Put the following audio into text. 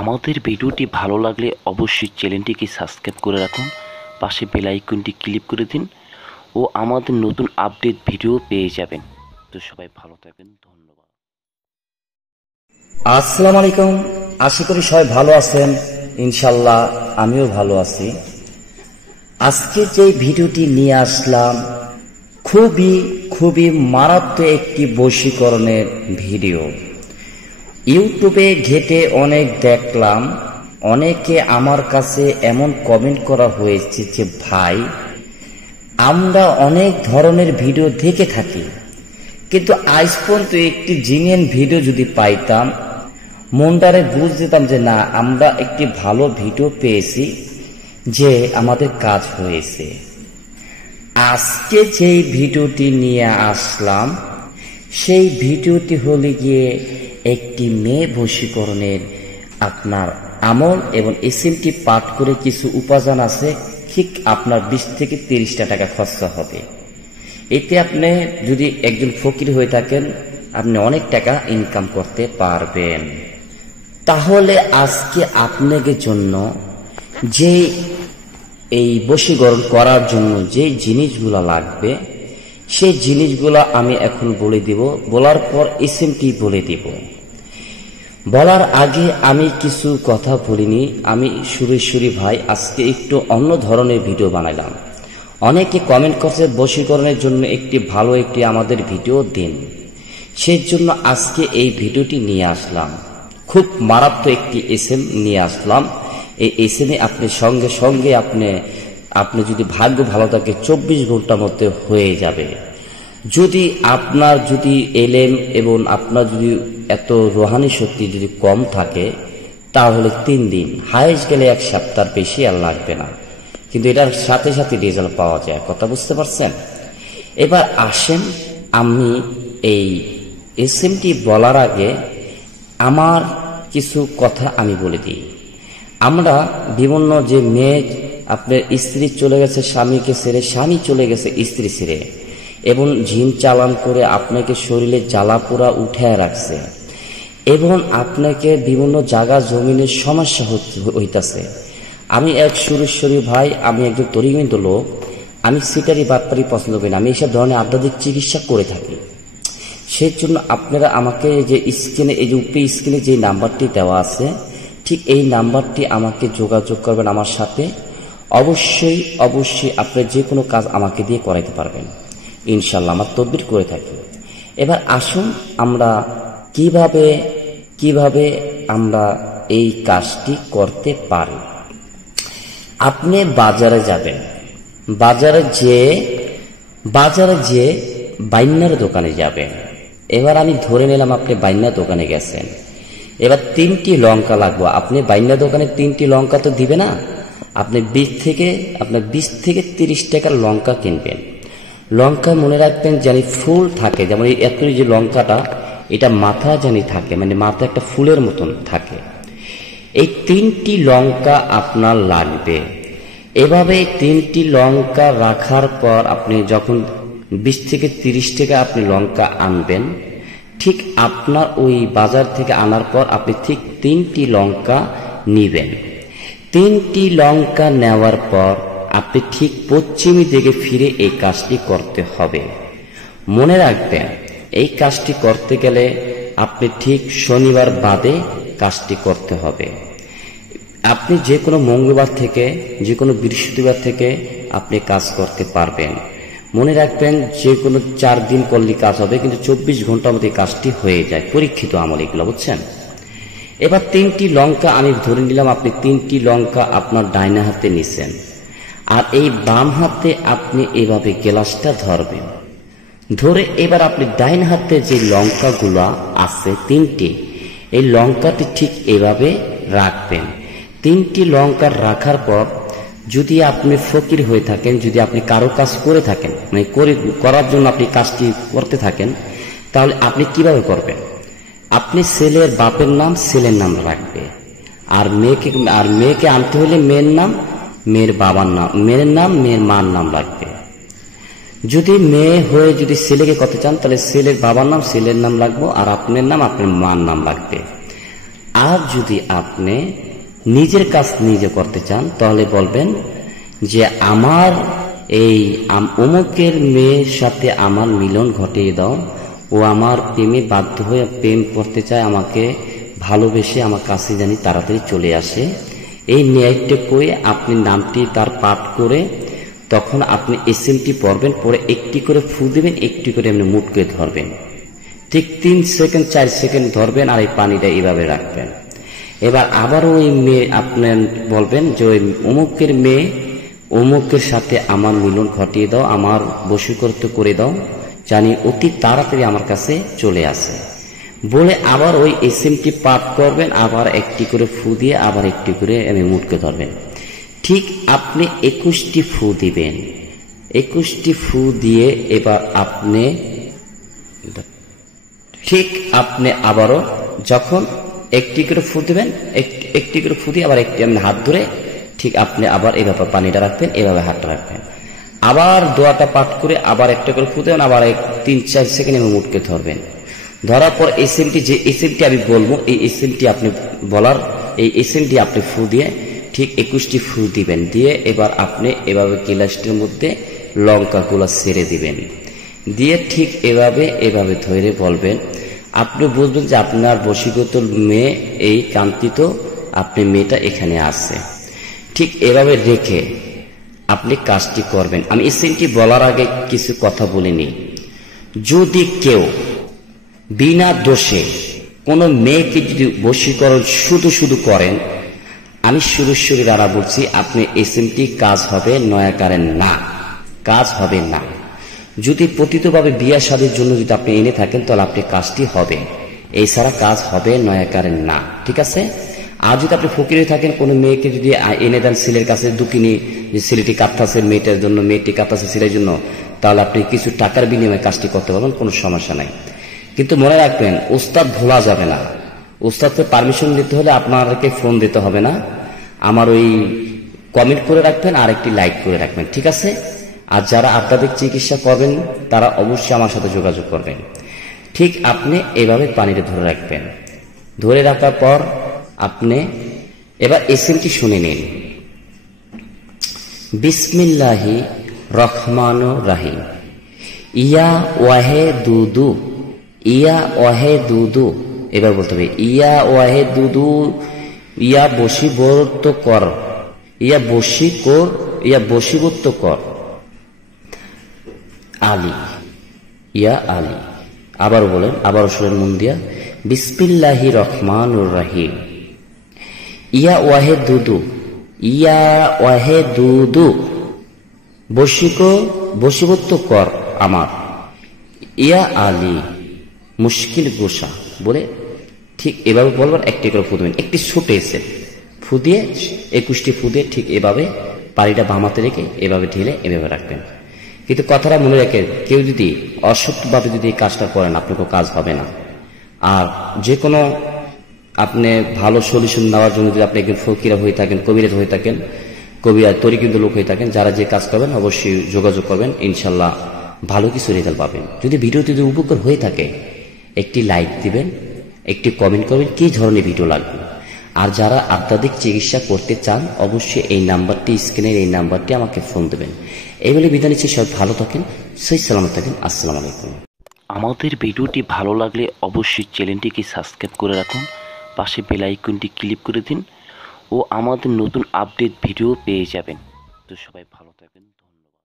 আমাদের ভিডিওটি ভালো লাগলে অবশ্যই চ্যানেলটিকে সাবস্ক্রাইব করে রাখুন, পাশে বেল আইকনটি ক্লিক করে দিন ও আমাদের নতুন আপডেট ভিডিও পেয়ে যাবেন। তো সবাই ভালো থাকবেন, ধন্যবাদ। আসসালামু আলাইকুম, আশা করি সবাই ভালো আছেন। ইনশাল্লাহ আমিও ভালো আছি। আজকে যে ভিডিওটি নিয়ে আসলাম খুবই মারাত্মক একটি বশীকরণের ভিডিও। ইউটিউবে ঘেটে অনেক দেখলাম, অনেকে আমার কাছে এমন কমেন্ট করা হয়েছে যে ভাই, আমরা অনেক ধরনের ভিডিও দেখে থাকি, কিন্তু আজ পর্যন্ত একটি জেনুইন ভিডিও যদি পাইতাম, মনটারে বুঝ দিতাম যে না, আমরা একটি ভালো ভিডিও পেয়েছি, যে আমাদের কাজ হয়েছে। আজকে যেই ভিডিওটি নিয়ে আসলাম, সেই ভিডিওটি হলে গিয়ে একটি মেয়ে বশীকরণের আপনার আমল এবং এসএমটি পাঠ করে কিছু উপাদান আছে, ঠিক আপনার 20 থেকে 30টা টাকা খরচা হবে। এতে আপনি যদি একজন ফকির হয়ে থাকেন, আপনি অনেক টাকা ইনকাম করতে পারবেন। তাহলে আজকে আপনাদের জন্য যে এই বশীকরণ করার জন্য যে জিনিসগুলো লাগবে, সেই জিনিসগুলো আমি এখন বলে দিব, বলার পর এসএমটি বলে দিব। বলার আগে আমি কিছু কথা বলিনি, আমি সুরেশ্বরী ভাই আজকে একটু অন্য ধরনের ভিডিও বানাইলাম। অনেকে কমেন্ট করছে বশীকরণের জন্য একটি ভালো একটি আমাদের ভিডিও দিন, সেই জন্য আজকে এই ভিডিওটি নিয়ে আসলাম। খুব মারাত্মক একটি এসএম নিয়ে আসলাম। এই এসএমে আপনি সঙ্গে সঙ্গে আপনি যদি ভাগ্য ভালো থাকে 24 ঘন্টার মধ্যে হয়ে যাবে। যদি আপনার যদি এলেম এবং আপনার যদি এত রোহানি শক্তি যদি কম থাকে, তাহলে 3 দিন, হাইস্ট গেলে 1 সপ্তাহ, বেশি আর লাগবে না, কিন্তু এটার সাথে সাথে রেজাল্ট পাওয়া যায়। কথা বুঝতে পারছেন? এবার আসেন, আমি এই এসএমটি বলার আগে আমার কিছু কথা আমি বলে দিই। আমরা বিভিন্ন যে মেয়ে, আপনার স্ত্রী চলে গেছে স্বামীকে ছেড়ে, স্বামী চলে গেছে স্ত্রী ছেড়ে, এবং জিন চালান করে আপনাকে শরীরে জ্বালা পোড়া উঠায় রাখছে, এবং আপনাকে বিভিন্ন জায়গা জমিনের সমস্যা হইতাছে। আমি এক সুরেশ্বরী ভাই, আমি একজন তরিগিন্ত লোক, আমি সিটারি বাটপারি পছন্দ করি না, আমি এইসব ধরনের আধ্যাত্মিক চিকিৎসা করে থাকি। সেই জন্য আপনারা আমাকে যে স্ক্রিনে, এই যে উপরে স্ক্রিনে যে নাম্বারটি দেওয়া আছে, ঠিক এই নাম্বারটি আমাকে যোগাযোগ করবেন আমার সাথে। অবশ্যই আপনি যে কোনো কাজ আমাকে দিয়ে করাইতে পারবেন, ইনশাল্লাহ আমার তদবির করে থাকি। এবার আসুন, আমরা কিভাবে আমরা এই কাজটি করতে পারি। আপনি বাজারে যাবেন, বাজারে যে বাইন্যার দোকানে যাবেন। এবার আমি ধরে নিলাম আপনি বাইন্যার দোকানে গেছেন, এবার 3টি লঙ্কা লাগবে। আপনি বাইন্যার দোকানে 3টি লঙ্কা তো দিবে না, আপনি 20 থেকে 30 টাকার লঙ্কা কিনবেন। লঙ্কা মনে রাখবেন জানি ফুল থাকে, যেমন এই এত যে লঙ্কাটা, এটা মাথা জানি থাকে, মানে মাথা একটা ফুলের মতন থাকে। এই 3টি লঙ্কা আপনার লাগবে। এভাবে 3টি লঙ্কা রাখার পর আপনি যখন 20 থেকে 30 টাকা আপনি লঙ্কা আনবেন, ঠিক আপনার ওই বাজার থেকে আনার পর আপনি ঠিক 3টি লঙ্কা নিবেন। 3টি লঙ্কা নেওয়ার পর আপনি ঠিক পশ্চিমী দিকে ফিরে এই কাজটি করতে হবে। মনে রাখবেন, এই কাজটি করতে গেলে আপনি ঠিক শনিবার বাদে কাজটি করতে হবে। আপনি যে কোনো মঙ্গলবার থেকে, যে কোনো বৃহস্পতিবার থেকে আপনি কাজ করতে পারবেন। মনে রাখবেন, যে কোনো 4 দিন করলে কাজ হবে, কিন্তু 24 ঘন্টার মধ্যে কাজটি হয়ে যায়। পরীক্ষিত আমল এগুলো, বুঝছেন? এবার 3টি লঙ্কা আমি ধরে নিলাম, আপনি 3টি লঙ্কা আপনার ডাইনা হাতে নিছেন, আর এই বাম হাতে আপনি এভাবে গ্লাসটা ধরবেন। ধরে এবার আপনি ডাইন হাতে যে লঙ্কাগুলো আছে 3টি, এই লঙ্কাটি ঠিক এভাবে রাখবেন। 3টি লঙ্কা রাখার পর যদি আপনি ফকির হয়ে থাকেন, যদি আপনি কারো কাজ করে থাকেন, মানে করার জন্য আপনি কাজটি করতে থাকেন, তাহলে আপনি কিভাবে করবেন? আপনি ছেলের বাপের নাম ছেলের নাম রাখবে, আর মেয়েকে আনতে হলে মেয়ের নাম মেয়ের বাবার নাম, মেয়ের নাম মেয়ের মার নাম রাখবে। যদি মেয়ে হয়ে যদি ছেলেকে করতে চান, তাহলে ছেলের বাবার নাম ছেলের নাম রাখবো, আর আপনার নাম আপনার মার নাম রাখবে। আর যদি আপনি নিজের কাজ নিজে করতে চান তাহলে বলবেন যে আমার এই অমুকের মেয়ের সাথে আমার মিলন ঘটিয়ে দাও, ও আমার প্রেমে বাধ্য হয়ে প্রেম করতে চায়, আমাকে ভালোবেসে আমার কাছে জানি তাড়াতাড়ি চলে আসে। এই নিয়াইটে কয়ে আপনি নামটি তার পাঠ করে তখন আপনি এসএমটি পড়বেন, পরে একটি করে ফু দেবেন, একটি করে এমনি মুট করে ধরবেন, ঠিক 3 সেকেন্ড 4 সেকেন্ড ধরবেন আর এই পানিটা এইভাবে রাখবেন। এবার আবারও ওই মেয়ে আপনি বলবেন যে ওই অমুকের মেয়ে অমুকের সাথে আমার মিলন ঘটিয়ে দাও, আমার বশীকৃত করে দাও, জানি অতি তাড়াতাড়ি আমার কাছে চলে আসে বলে আবার ওই এসএমটি পাঠ করবেন, আবার একটি করে ফু দিয়ে আবার একটি করে মুটকে ধরবেন। ঠিক আপনি 21টি ফু দিবেন। 21টি ফু দিয়ে এবার আপনি আবারও যখন একটি করে ফু দেবেন, একটি করে ফু দিয়ে আবার একটি আপনি হাত ধরে ঠিক আপনি আবার এভাবে পানিটা রাখবেন, এভাবে হাতটা রাখবেন, আবার দোয়াটা পাঠ করে আবার একটা করে ফু দেবেন, আবার 3-4 সেকেন্ড মুটকে ধরবেন। ধরার পর এসএমটি যে এসএমটি আমি বলবো এই এসএমটি আপনি বলার এই এসএমটি আপনি ফু দিয়ে ঠিক 21টি ফু দিবেন, দিয়ে এবার আপনি এভাবে গিলাসটির মধ্যে লঙ্কাগুলো ছেড়ে দিবেন, দিয়ে ঠিক এভাবে ধরে বলবেন। আপনি বুঝবেন যে আপনার বশীকৃত মেয়ে এই কাঙ্ক্ষিত আপনি মেয়েটা এখানে আছে। ঠিক এভাবে রেখে আপনি কাজটি করবেন। আমি এসএমটি বলার আগে কিছু কথা বলিনি। যদি কেউ বিনা দোষে কোনো মেয়েকে যদি বশীকরণ শুধু করেন, আমি সুরেশ্বরী দ্বারা বলছি আপনি এসএমটি কাজ হবে, নয়াকারের না, কাজ হবে না। যদি পতিতভাবে বিয়া শাদীর জন্য যদি আপনি এনে থাকেন তাহলে আপনি কাজটি হবে, এছাড়া কাজ হবে নয়াকারের না, ঠিক আছে। আর যদি আপনি ফকির হয়ে থাকেন, কোনো মেয়েকে যদি এনে দেন ছেলের কাছে দুকিনি, যে ছেলেটি কাঁদতেছে মেয়েটার জন্য, মেয়েটি কাঁদতেছে ছেলের জন্য, তাহলে আপনি কিছু টাকার বিনিময়ে কাজটি করতে পারবেন, কোনো সমস্যা নাই। কিন্তু মনে রাখবেন ওস্তাদ ভোলা যাবে না। ওস্তাদকে পারমিশন দিতে হলে আপনাকে ফোন দিতে হবে না, আমার ওই কমেন্ট করে রাখবেন আর একটি লাইক করে রাখবেন, ঠিক আছে। আর যারা আপনাদের চিকিৎসা করবেন তারা অবশ্যই আমার সাথে যোগাযোগ করবেন। ঠিক আপনি এভাবে পানিতে ধরে রাখবেন। ধরে রাখার পর আপনি এবার এসএমটি শুনে নিন। বিসমিল্লাহি রহমানুর রহিম। ইয়া ওয়াহে দুদু, ইয়া ওয়াহে দুদু, এবার বলতে হবে ইয়া ওয়াহে দুদু, ইয়া বশীভূত কর, ইয়া বশীভূত কর আলী, ইয়া আলী। আবারও বলেন, আবারও শুনেন মন দিয়া। বিসমিল্লাহি রহমানুর রহিম। ইয়া ওয়াহে দুদু, ইয়া ওয়াহে দুদু, বশীভূত কর আমার, ইয়া আলী মুশকিল গোসা বলে ঠিক এভাবে বলবেন। একটি করে ফু দেবেন, একটি ছোট এসে ফু দিয়ে 21টি ফু দিয়ে ঠিক এভাবে পানিটা বামাতে রেখে এভাবে ঢেলে এভাবে রাখবেন। কিন্তু কথাটা মনে রেখে কেউ যদি অসত্যভাবে যদি এই কাজটা করেন আপনাকে কাজ হবে না। আর যে কোনো আপনি ভালো সলিউশন দেওয়ার জন্য যদি আপনি একজন ফকিরা হয়ে থাকেন, কবিরাজ হয়ে থাকেন, কবিরা তরিকিত লোক হয়ে থাকেন, যারা যে কাজ করবেন অবশ্যই যোগাযোগ করবেন, ইনশাল্লাহ ভালো কিছু রেজাল্ট পাবেন। যদি ভিডিওটি যদি উপকার হয়ে থাকে একটি লাইক দিবেন, একটি কমেন্ট করবেন কি ধরনের ভিডিও লাগবে। আর যারা আধ্যাত্মিক চিকিৎসা করতে চান অবশ্যই এই নাম্বারটি, স্ক্রিনের এই নাম্বারটি আমাকে ফোন দেবেন। এই বলে বিদায় নিচ্ছি। সবাই ভালো থাকেন, সহি সালামত থাকেন। আসসালামু আলাইকুম। আমাদের ভিডিওটি ভালো লাগলে অবশ্যই চ্যানেলটিকে সাবস্ক্রাইব করে রাখুন, পাশে বেল আইকনটি ক্লিক করে দিন ও আমাদের নতুন আপডেট ভিডিও পেয়ে যাবেন। তো সবাই ভালো থাকবেন, ধন্যবাদ।